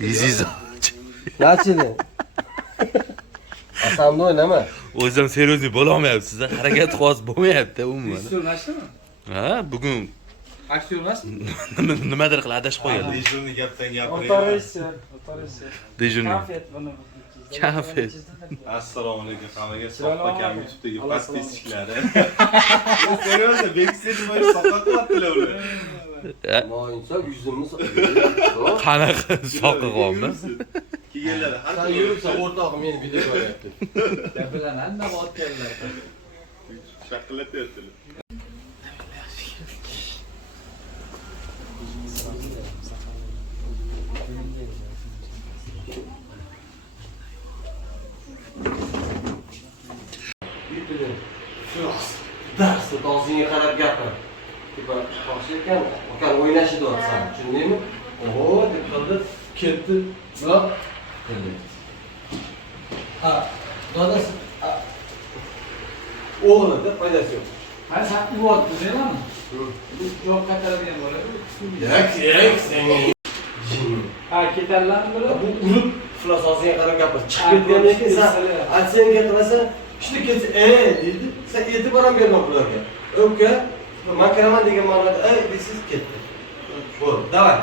Yüzüz. Nachili. Asamda oynama. O'zim seriozli bo'lamayapsiz. Harakat xos bo'lmayapti umuman. Aktyor emasmi? Ha, bugun Aktyor emasmi? nimadir qilib adashib qolgan. Dejurni gapdan gapiring. Otarishlar. Dejurni. Konfet buni. Konfet. Assalomu alaykum hammaga. So'x akam YouTube'dagi podpischiklari. Seriyozda backstage bo'yi soqqa qilyaptilar ular. Mo'yinsoq yuzimni Qanaqa soqig'ommi? Kelganlar har Sen yuribsan o'rtog'im meni video ko'ryapti. Gapilan otganlar. shaqillatyaptilar. Darsni og'zingga qarab gapir. Tipa yaxshi ekan, akam o'ynashi deyapsan, tushundingmi? Oho, deb qildi, ketdi. Biroq qildi. Ha, dadasi o'g'lida foydasi yo'q. Hali sen uvot bizlarmi? Javob qaytaradigan bo'ladi. Yak, senga. Ha, ketarlarmi bular? Bu urib iflos og'zingga qarab gapir. Chiqib ketgandan keyin sen atsenga qilasan, ishni ketsa, deydi. Sen e'tibor ham berma bularga. Uka, men kiraman degan ma'noda, desiz ketdi. Bo'ldi, davay.